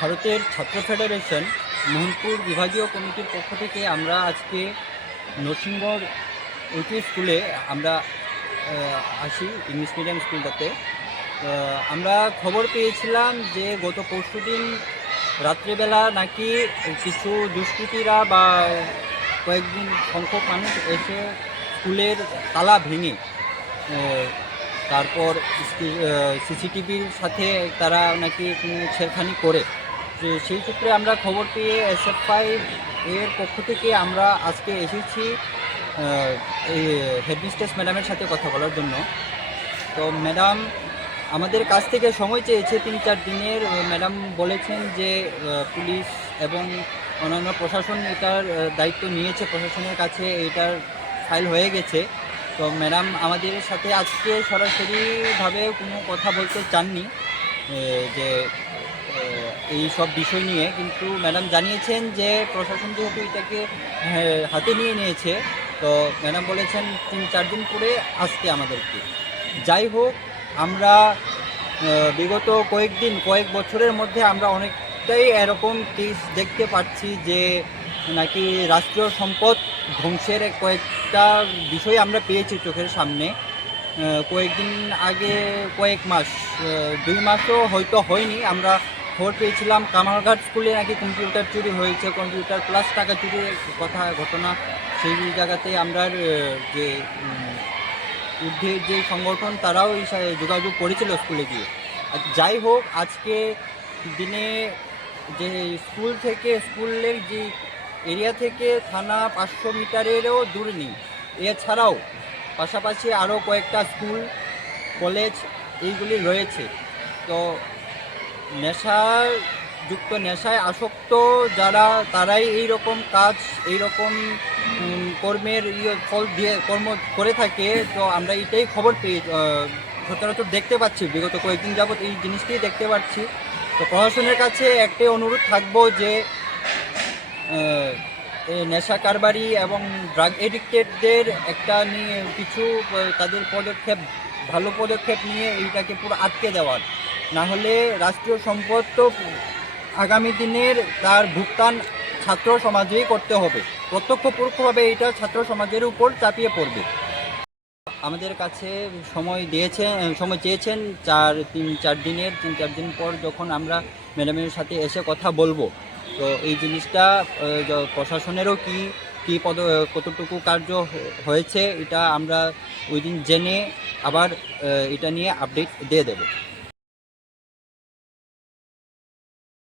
ভারতের ছাত্র ফেডারেশন মোহনপুর বিভাগীয় কমিটির পক্ষ থেকে আমরা আজকে নরসিংগড় এইচএস স্কুলে আমরা আসি, ইংলিশ মিডিয়াম স্কুলটাতে। আমরা খবর পেয়েছিলাম যে গত পরশুদিন রাত্রেবেলা নাকি কিছু দুষ্কৃতীরা বা কয়েকজন সংখ্যক মানুষ এসে স্কুলের তালা ভেঙে তারপর সিসিটিভির সাথে তারা নাকি ছেড়খানি করে। সেই সূত্রে আমরা খবর পেয়ে SF5 এর পক্ষ থেকে আমরা আজকে এসেছি এই হেডমিস্ট্রেস ম্যাডামের সাথে কথা বলার জন্য। তো ম্যাডাম আমাদের কাছ থেকে সময় চেয়েছে 3-4 দিনের। ম্যাডাম বলেছেন যে পুলিশ এবং অন্যান্য প্রশাসন এটার দায়িত্ব নিয়েছে, প্রশাসনের কাছে এটার ফাইল হয়ে গেছে। তো ম্যাডাম আমাদের সাথে আজকে সরাসরিভাবে কোনো কথা বলতে চাননি যে এই সব বিষয় নিয়ে, কিন্তু ম্যাডাম জানিয়েছেন যে প্রশাসন যেহেতু এটাকে হাতে নিয়ে নিয়েছে, তো ম্যাডাম বলেছেন 3-4 দিন পরে আসতে আমাদেরকে। যাই হোক, আমরা বিগত কয়েক বছরের মধ্যে আমরা অনেকটাই এরকম কেস দেখতে পাচ্ছি যে নাকি রাষ্ট্রীয় সম্পদ ধ্বংসের কয়েকটা বিষয় আমরা পেয়েছি চোখের সামনে। কয়েকদিন আগে, কয়েক মাস, 2 মাসও হয়তো হয়নি, আমরা খবর পেয়েছিলাম কামারঘাট স্কুলে নাকি কম্পিউটার চুরি হয়েছে, কম্পিউটার প্লাস টাকা চুরির ঘটনা। সেই জায়গাতে আমরা যে ঊর্ধ্বের যে সংগঠন তারাও এই যোগাযোগ করেছিল স্কুলে গিয়ে। যাই হোক, আজকে দিনে যে স্কুলের যে এরিয়া থেকে থানা 500 মিটারেরও দূর নেই। এছাড়াও পাশাপাশি আরও কয়েকটা স্কুল, কলেজ এইগুলি রয়েছে। তো নেশায় আসক্ত যারা, তারাই এই রকম কাজ, এই রকম কর্মের ফল দিয়ে কর্ম করে থাকে। তো আমরা এটাই খবর পেয়ে সচরাচর দেখতে পাচ্ছি, বিগত কয়েকদিন যাবৎ এই জিনিসটাই দেখতে পাচ্ছি। তো প্রশাসনের কাছে একটাই অনুরোধ থাকবো যে নেশা কারবারি এবং ড্রাগ এডিক্টেডদের একটা নিয়ে কিছু তাদের ভালো পদক্ষেপ নিয়ে এইটাকে পুরো আটকে দেওয়ার। না হলে রাষ্ট্রীয় সম্পদ তো আগামী দিনের তার ভুগতান ছাত্র সমাজেই করতে হবে, প্রত্যক্ষ পরোক্ষভাবে এইটা ছাত্র সমাজের উপর চাপিয়ে পড়বে। আমাদের কাছে সময় চেয়েছেন 3-4 দিনের। 3-4 দিন পর যখন আমরা ম্যাডামের সাথে এসে কথা বলবো, তো এই জিনিসটা প্রশাসনেরও কতটুকু কার্য হয়েছে এটা আমরা ওই দিন জেনে আবার এটা নিয়ে আপডেট দিয়ে দেব।